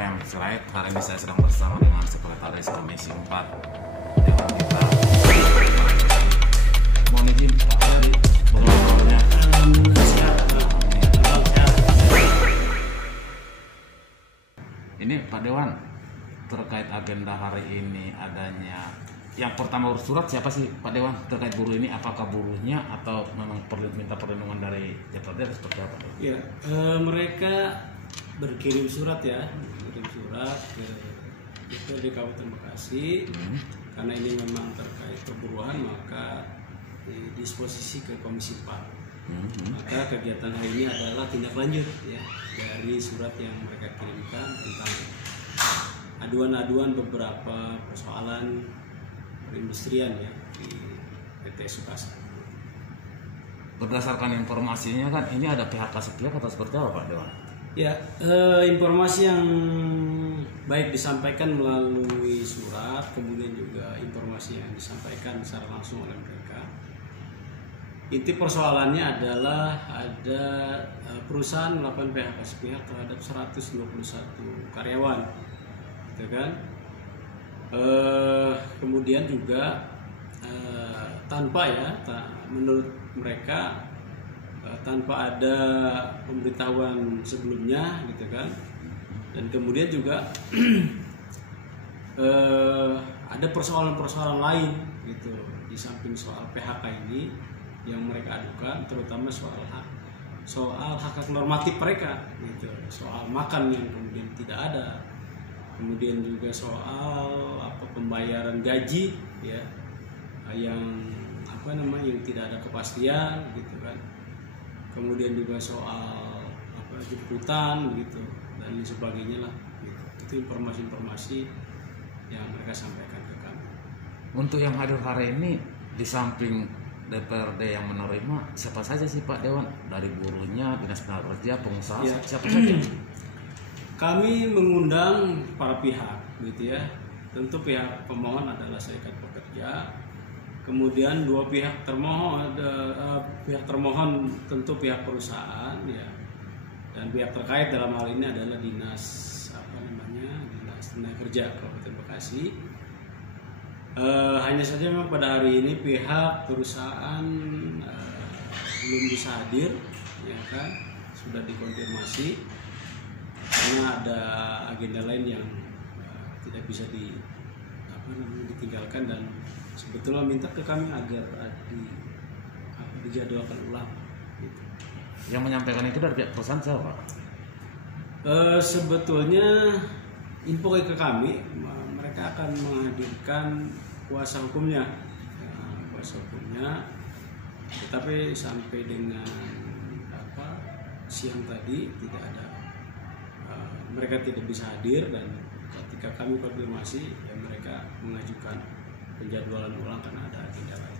Lem Slide. Hari ini saya sedang bersama dengan Sekretaris Komisi 4 Dewan kita. Mohon izin Pak Ferry berlapornya. Ini Pak Dewan, terkait agenda hari ini adanya yang pertama urus surat siapa sih Pak Dewan terkait buruh ini, apakah buruhnya atau memang perlu minta perlindungan dari DPRD atau seperti apa? Ya, mereka berkirim surat ke DPRD Kabupaten Bekasi karena ini memang terkait perburuhan, maka disposisi ke Komisi 4. Maka kegiatan hari ini adalah tindak lanjut ya dari surat yang mereka kirimkan tentang aduan-aduan beberapa persoalan perindustrian ya di PT Sukasa. Berdasarkan informasinya kan ini ada PHK sepihak atau seperti apa Pak Dewan? Ya, informasi yang baik disampaikan melalui surat, kemudian juga informasi yang disampaikan secara langsung oleh mereka. Inti persoalannya adalah ada perusahaan melakukan PHK sepihak terhadap 121 karyawan, gitu kan? Kemudian juga menurut mereka tanpa ada pemberitahuan sebelumnya, gitu kan? Dan kemudian juga ada persoalan-persoalan lain, gitu, di samping soal PHK ini yang mereka adukan, terutama soal hak normatif mereka, gitu, soal makan yang kemudian tidak ada, kemudian juga soal pembayaran gaji ya yang yang tidak ada kepastian, gitu kan, kemudian juga soal jemputan gitu dan lain sebagainya lah, gitu. Itu informasi-informasi yang mereka sampaikan ke kami. Untuk yang hadir hari ini di samping DPRD yang menerima, siapa saja sih Pak Dewan? Dari buruhnya, dinas tenaga kerja, pengusaha, ya. Siapa saja? Kami mengundang para pihak, gitu ya. Tentu pihak pemohon adalah serikat pekerja. Kemudian dua pihak termohon, pihak termohon tentu pihak perusahaan, ya. Dan pihak terkait dalam hal ini adalah dinas tenaga kerja Kabupaten Bekasi. Hanya saja memang pada hari ini pihak perusahaan belum bisa hadir, ya kan, sudah dikonfirmasi karena ada agenda lain yang tidak bisa ditinggalkan, dan sebetulnya minta ke kami agar dijadwalkan ulang. Gitu. Yang menyampaikan itu dari pihak perusahaan siapa Pak? Sebetulnya info ke kami, mereka akan menghadirkan kuasa hukumnya, tetapi sampai dengan siang tadi tidak ada, mereka tidak bisa hadir, dan ketika kami konfirmasi ya mereka mengajukan penjadwalan ulang karena ada agenda lain.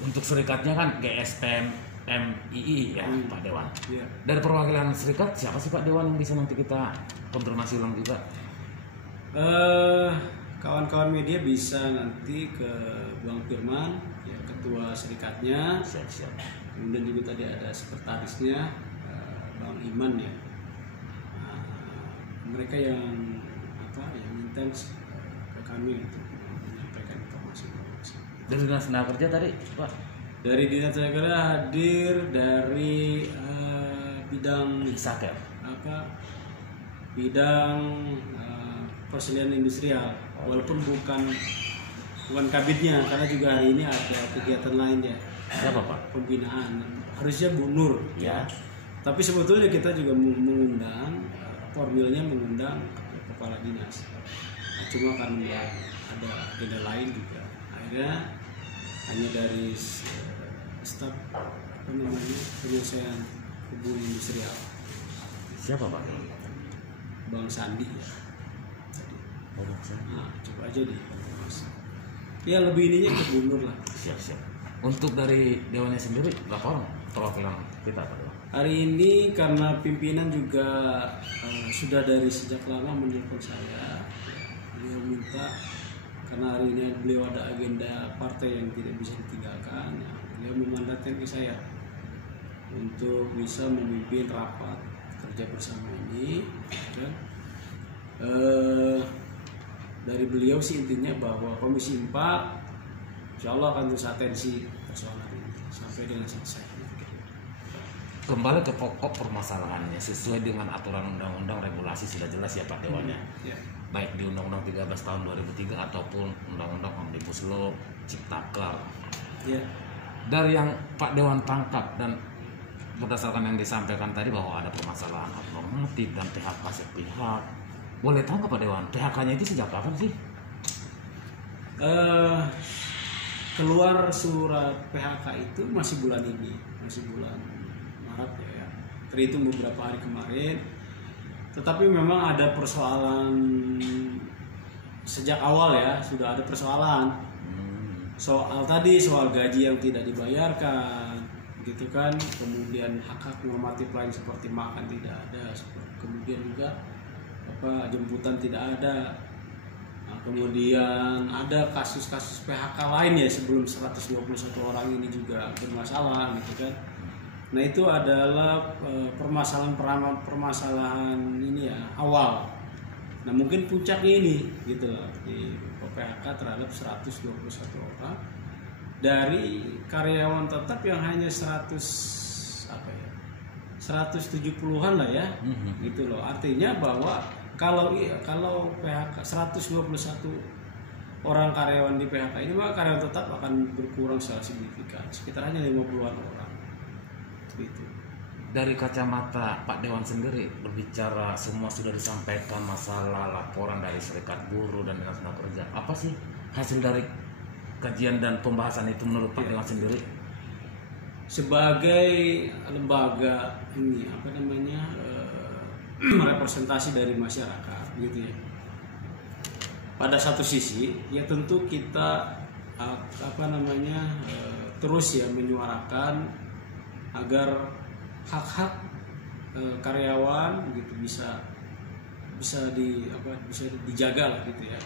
Untuk serikatnya kan GSPM MII ya Pak Dewan. Ya. Dari perwakilan serikat siapa sih Pak Dewan yang bisa nanti kita konfirmasi ulang juga? Kawan-kawan media bisa nanti ke Bang Firman, ya, ketua serikatnya. Siap. Kemudian juga tadi ada sekretarisnya, Bang Iman ya. Mereka yang intens ke kami untuk menyampaikan informasi. Dari dinas tenaga kerja tadi Pak? Dari dinas tenaga kerja hadir dari bidang bidang perselian industrial, walaupun bukan kabitnya, karena juga hari ini ada kegiatan lain ya. Siapa Pak? Pembinaan, harusnya Bu Nur ya. Tapi sebetulnya kita juga mengundang, formilnya mengundang kepala dinas. Cuma karena ada agenda lain juga, akhirnya hanya dari staf penyelesaian hubungan industrial. Siapa Pak? Bang Sandi ya. Nah, coba aja deh. Ya lebih ininya ke Bu Nur lah. Siap. Untuk dari dewannya sendiri berapa orang perwakilan kita Pak? Hari ini karena pimpinan juga sudah dari sejak lama menelpon saya, beliau minta, karena hari ini beliau ada agenda partai yang tidak bisa ditinggalkan, beliau memandatkan ke saya untuk bisa memimpin rapat kerja bersama ini, dan Dari beliau sih intinya bahwa Komisi 4 insya Allah akan terus atensi persoalan ini sampai dengan selesai. Kembali ke pokok permasalahannya sesuai dengan aturan undang-undang regulasi sudah jelas ya Pak Dewan ya. Ya. Baik di Undang-Undang 13 tahun 2003 ataupun Undang-Undang Omnibus Law Ciptaker. Ya. Dari yang Pak Dewan tangkap dan berdasarkan yang disampaikan tadi bahwa ada permasalahan hak normatif dan PHK sepihak. Boleh tahu nggak Pak Dewan, PHK-nya itu sejak kapan sih? Keluar surat PHK itu masih bulan ini, masih bulan Maret ya. Terhitung beberapa hari kemarin. Tetapi memang ada persoalan sejak awal ya, sudah ada persoalan. Soal gaji yang tidak dibayarkan, gitu kan. Kemudian hak-hak normatif lain seperti makan tidak ada, kemudian juga jemputan tidak ada. Nah, kemudian ada kasus-kasus PHK lain ya sebelum 121 orang ini juga bermasalah gitu kan. Nah itu adalah permasalahan ini ya awal. Nah mungkin puncaknya ini gitu loh di PHK terhadap 121 orang dari karyawan tetap yang hanya 170-an lah ya, gitu loh. Artinya bahwa kalau PHK 121 orang karyawan di PHK ini, maka karyawan tetap akan berkurang secara signifikan, sekitar hanya 50-an orang. Gitu. Dari kacamata Pak Dewan sendiri berbicara semua sudah disampaikan masalah laporan dari Serikat Buruh dan Dinas Tenaga Kerja. Apa sih hasil dari kajian dan pembahasan itu menurut Pak Dewan sendiri? Sebagai lembaga ini representasi dari masyarakat gitu ya. Pada satu sisi ya tentu kita terus ya menyuarakan agar hak-hak karyawan gitu bisa dijaga lah gitu ya,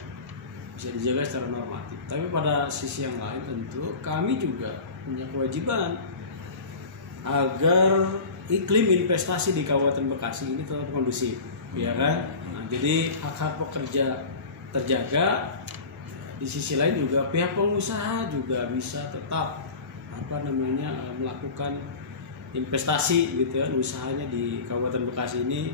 bisa dijaga secara normatif. Tapi pada sisi yang lain tentu kami juga punya kewajiban agar iklim investasi di Kabupaten Bekasi ini tetap kondusif, ya kan? Nah, jadi hak-hak pekerja terjaga. Di sisi lain juga pihak pengusaha juga bisa tetap melakukan investasi gitu ya, usahanya di Kabupaten Bekasi ini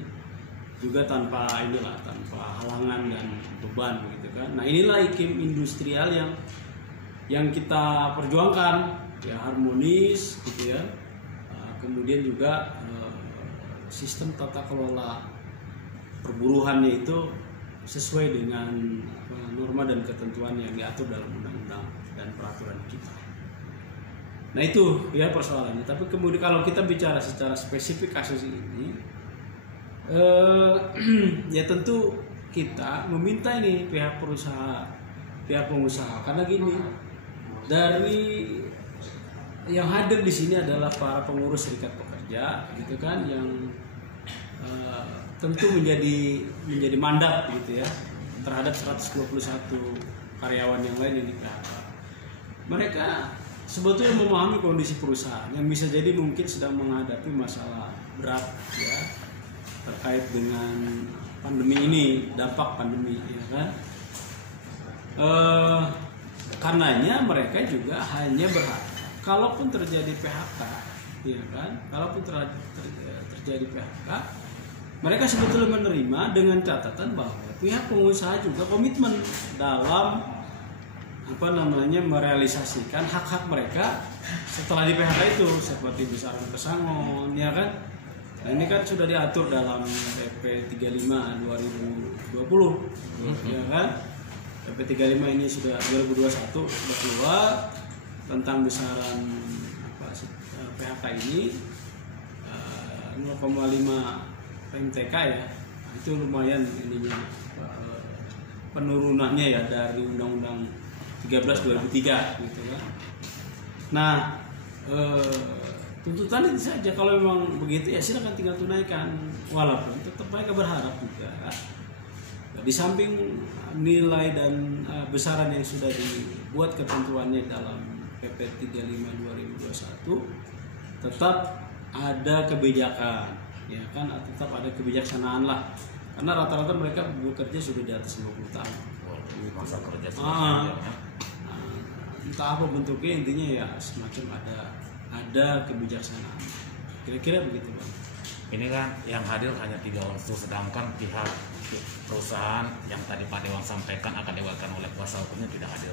juga tanpa halangan dan beban gitu kan. Nah inilah iklim industrial yang kita perjuangkan ya, harmonis gitu ya. Kemudian juga sistem tata kelola perburuhannya itu sesuai dengan norma dan ketentuan yang diatur dalam undang-undang dan peraturan kita. Nah itu ya persoalannya. Tapi kemudian kalau kita bicara secara spesifik kasus ini, ya tentu kita meminta ini pihak pengusaha, karena gini, dari yang hadir di sini adalah para pengurus serikat pekerja, gitu kan, yang tentu menjadi mandat gitu ya terhadap 121 karyawan yang lain yang di PHK. Mereka sebetulnya memahami kondisi perusahaan yang bisa jadi mungkin sedang menghadapi masalah berat ya terkait dengan pandemi ini, dampak pandemi ya kan. Karenanya mereka juga hanya berharap kalaupun terjadi PHK ya kan, kalaupun terjadi PHK, mereka sebetulnya menerima dengan catatan bahwa pihak pengusaha juga komitmen dalam merealisasikan hak-hak mereka setelah di PHK itu, seperti besaran pesangon ya kan. Nah, ini kan sudah diatur dalam PP 35 2020 ya kan. PP 35 ini sudah 2021 sudah keluar tentang besaran PHK ini 0,5 PMTK ya. Nah, itu lumayan ininya penurunannya ya dari Undang-Undang 13 2003 gitu kan. Nah, tuntutan itu saja, kalau memang begitu ya silakan tinggal tunaikan, walaupun tetap mereka berharap juga di samping nilai dan besaran yang sudah dibuat ketentuannya dalam PP 35 2021 tetap ada kebijakan ya kan, tetap ada kebijaksanaan lah karena rata-rata mereka bekerja sudah di atas 50 tahun. Masa kerja sudah Ah. panjang, ya. Entah apa bentuknya, intinya ya semacam ada kebijaksanaan. Kira-kira begitu Bang. Ini kan yang hadir hanya 3 unsur, sedangkan pihak perusahaan yang tadi Pak Dewan sampaikan akan diwakilkan oleh kuasa hukumnya tidak hadir.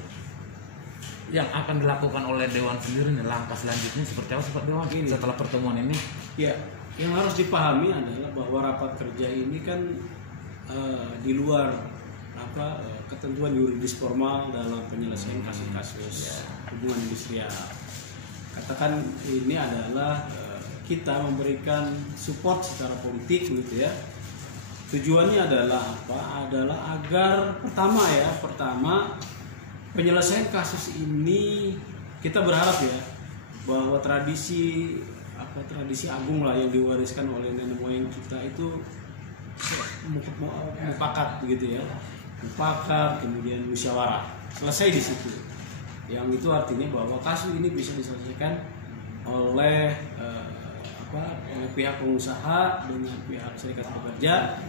Yang akan dilakukan oleh Dewan sendiri nih, langkah selanjutnya seperti apa Pak Dewan Ini. setelah pertemuan ini? Ya, yang harus dipahami adalah bahwa rapat kerja ini kan di luar ketentuan yuridis formal dalam penyelesaian kasus-kasus hubungan industrial. Katakan ini adalah kita memberikan support secara politik gitu ya. Tujuannya adalah apa? Adalah agar pertama penyelesaian kasus ini, kita berharap ya bahwa tradisi agung lah yang diwariskan oleh nenek moyang kita itu mufakat begitu ya, mufakat kemudian musyawarah, selesai di situ. Yang itu artinya bahwa kasus ini bisa diselesaikan oleh oleh pihak pengusaha dengan pihak serikat pekerja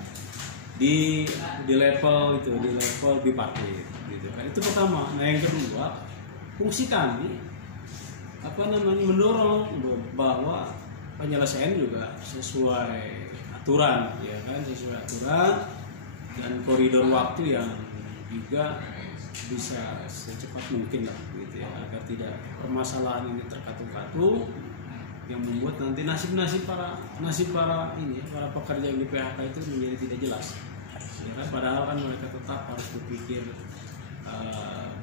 di level bipartit gitu kan. Itu pertama. Nah, yang kedua, fungsi kami mendorong bahwa penyelesaian juga sesuai aturan ya kan, sesuai aturan dan koridor waktu yang juga bisa secepat mungkin lah gitu ya, agar tidak permasalahan ini terkatung-katung yang membuat nanti nasib para pekerja yang di PHK itu menjadi tidak jelas ya kan. Padahal kan mereka tetap harus berpikir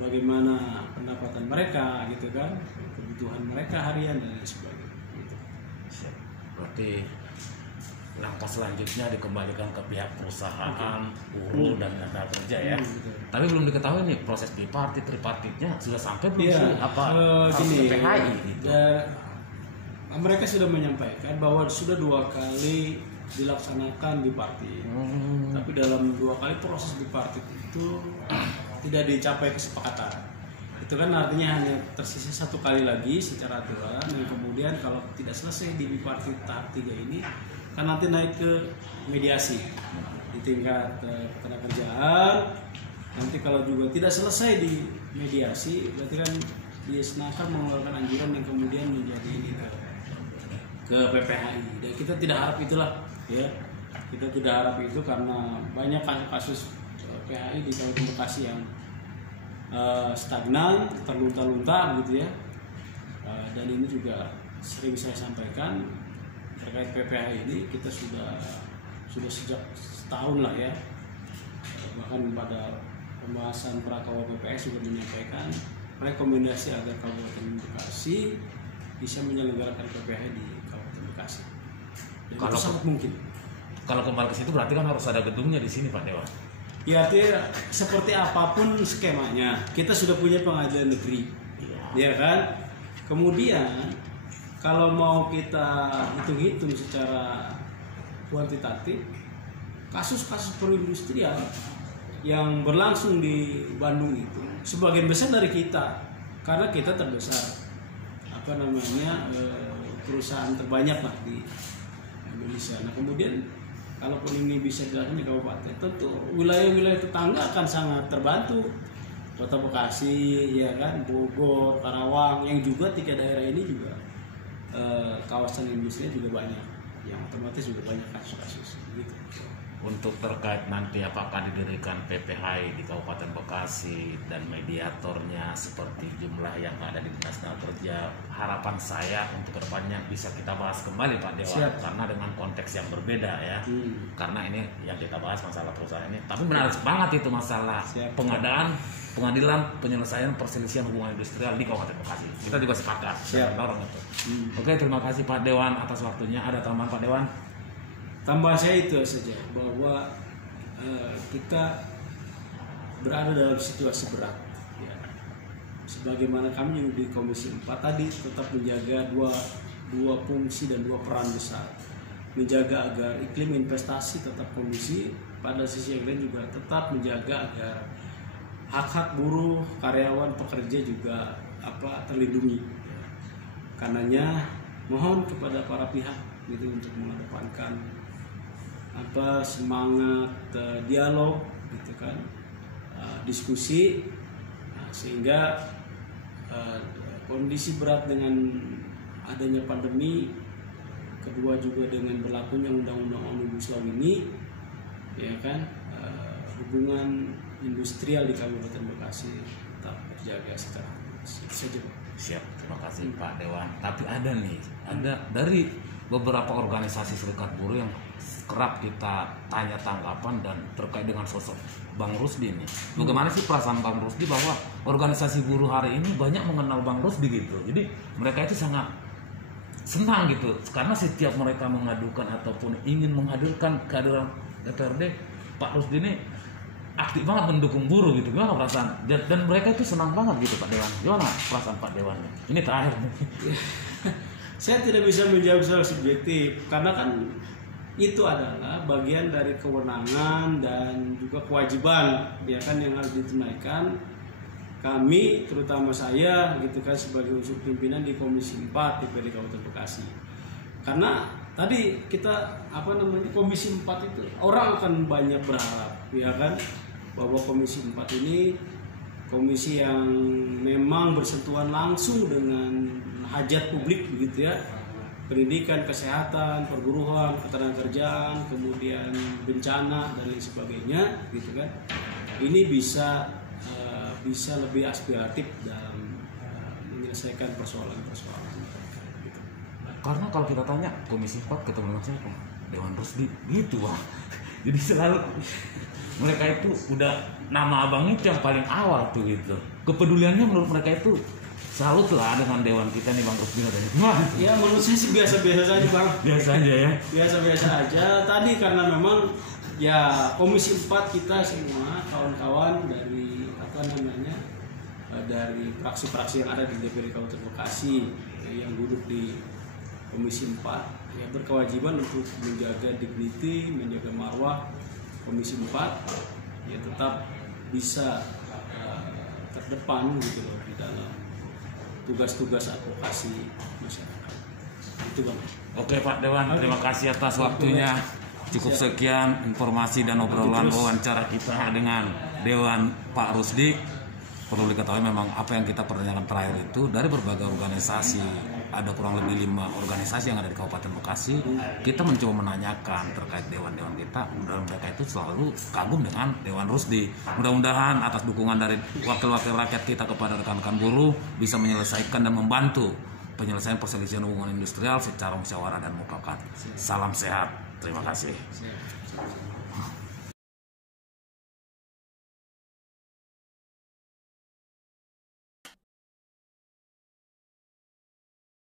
bagaimana pendapatan mereka gitu kan, kebutuhan mereka harian dan lain sebagainya gitu. Berarti langkah selanjutnya dikembalikan ke pihak perusahaan, buruh dan tenaga kerja ya. Tapi belum diketahui nih proses bipartit, tripartitnya sudah sampai belum Iya, sih? Apa harus ke PHI gitu? Mereka sudah menyampaikan bahwa sudah 2 kali dilaksanakan bipartit. Tapi dalam 2 kali proses bipartit itu tidak dicapai kesepakatan. Itu kan artinya hanya tersisa 1 kali lagi secara aturan, dan kemudian kalau tidak selesai di bipartit tahap 3 ini kan nanti naik ke mediasi di tingkat ketenagakerjaan. Nanti kalau juga tidak selesai di mediasi, berarti kan disenakan mengeluarkan anjuran yang kemudian menjadi ini ke PPHI. Dan kita tidak harap itulah ya. Kita tidak harap itu karena banyak kasus PHI di Kabupaten Bekasi yang stagnan, terlunta-lunta gitu ya. Dan ini juga sering saya sampaikan terkait PPHI ini, kita sudah sejak setahun lah ya. Bahkan pada pembahasan Prakawa PPS sudah menyampaikan rekomendasi agar Kabupaten Bekasi bisa menyelenggarakan PPHI di Kabupaten Bekasi. Dan Kalau itu sangat mungkin. Kalau kembali ke situ berarti kan harus ada gedungnya di sini Pak Dewan. Ya artinya seperti apapun skemanya, kita sudah punya pengadilan negeri, ya kan. Kemudian kalau mau kita hitung-hitung secara kuantitatif, kasus-kasus perindustrian yang berlangsung di Bandung itu sebagian besar dari kita, karena kita terbesar perusahaan terbanyak lah di Indonesia. Nah kemudian kalaupun ini bisa dilakukan di kabupaten, tentu wilayah-wilayah tetangga akan sangat terbantu. Kota Bekasi, ya kan, Bogor, Karawang, yang juga 3 daerah ini juga kawasan industri juga banyak, yang otomatis juga banyak kasus-kasus gitu. Untuk terkait nanti apakah didirikan PPHI di Kabupaten Bekasi dan mediatornya seperti jumlah yang ada di Dinas Tenaga Kerja, harapan saya untuk kedepannya bisa kita bahas kembali Pak Dewan. Siap. Karena dengan konteks yang berbeda ya. Karena ini yang kita bahas masalah perusahaan ini, tapi menarik banget itu masalah Siap. pengadilan penyelesaian perselisihan hubungan industrial di Kabupaten Bekasi. Kita juga sepakat. Siap. Dorong itu. Oke, terima kasih Pak Dewan atas waktunya. Ada tambahan Pak Dewan? Tambahan saya itu saja, bahwa kita berada dalam situasi berat ya. Sebagaimana kami di Komisi 4 tadi tetap menjaga dua fungsi dan 2 peran besar, menjaga agar iklim investasi tetap kondusif, pada sisi yang lain juga tetap menjaga agar hak-hak buruh, karyawan, pekerja juga terlindungi. Karenanya mohon kepada para pihak gitu untuk mengedepankan semangat dialog gitu kan, diskusi, sehingga kondisi berat dengan adanya pandemi, kedua juga dengan berlakunya undang-undang Omnibus Law ini, ya kan, hubungan industrial di Kabupaten Bekasi tetap terjaga secara saja. Siap, terima kasih Pak Dewan. Tapi ada dari beberapa organisasi serikat buruh yang kerap kita tanya tanggapan dan terkait dengan sosok Bang Rusdi ini. Bagaimana sih perasaan Bang Rusdi bahwa organisasi buruh hari ini banyak mengenal Bang Rusdi gitu. Jadi mereka itu sangat senang gitu karena setiap mereka mengadukan ataupun ingin menghadirkan kehadiran DPRD, Pak Rusdi ini aktif banget mendukung buruh gitu. Gimana perasaan? Dan mereka itu senang banget gitu Pak Dewan. Gimana perasaan Pak Dewan? Ini terakhir. Saya tidak bisa menjawab secara subjektif karena kan itu adalah bagian dari kewenangan dan juga kewajiban ya kan yang harus ditunaikan kami, terutama saya gitu kan sebagai unsur pimpinan di Komisi 4 DPRD Kabupaten Bekasi. Karena tadi kita Komisi 4 itu orang akan banyak berharap ya kan bahwa Komisi 4 ini komisi yang memang bersentuhan langsung dengan hajat publik begitu ya, pendidikan, kesehatan, perburuan, ketenagakerjaan, kemudian bencana dan lain sebagainya gitu kan. Ini bisa lebih aspiratif dalam menyelesaikan persoalan-persoalan gitu. Karena kalau kita tanya Komisi 4 ketemu dengan siapa? Dewan Rusdi gitu Bang. Jadi selalu mereka itu udah nama abang itu yang paling awal tuh gitu. Kepeduliannya menurut mereka itu salut lah dengan Dewan kita nih Bang Rusdi katanya. Ya menurut saya sih biasa-biasa saja Bang. Biasa aja ya. Biasa-biasa aja. Tadi karena memang ya Komisi 4 kita semua kawan-kawan dari dari fraksi-fraksi yang ada di DPRD Kabupaten Bekasi yang duduk di Komisi 4 ya berkewajiban untuk menjaga dignity, menjaga marwah Komisi 4 ya tetap bisa terdepan gitu loh di dalam tugas-tugas advokasi masyarakat. Itu Bang. Oke Pak Dewan, terima kasih atas waktunya. Cukup sekian informasi dan obrolan wawancara kita dengan Dewan Pak Rusdi. Perlu diketahui memang apa yang kita pertanyakan terakhir itu dari berbagai organisasi, ada kurang lebih 5 organisasi yang ada di Kabupaten Bekasi. Kita mencoba menanyakan terkait dewan-dewan kita, dan mereka itu selalu kagum dengan Dewan Rusdi. Mudah-mudahan atas dukungan dari wakil-wakil rakyat kita kepada rekan-rekan buruh bisa menyelesaikan dan membantu penyelesaian perselisihan hubungan industrial secara musyawarah dan mufakat. Salam sehat. Terima kasih.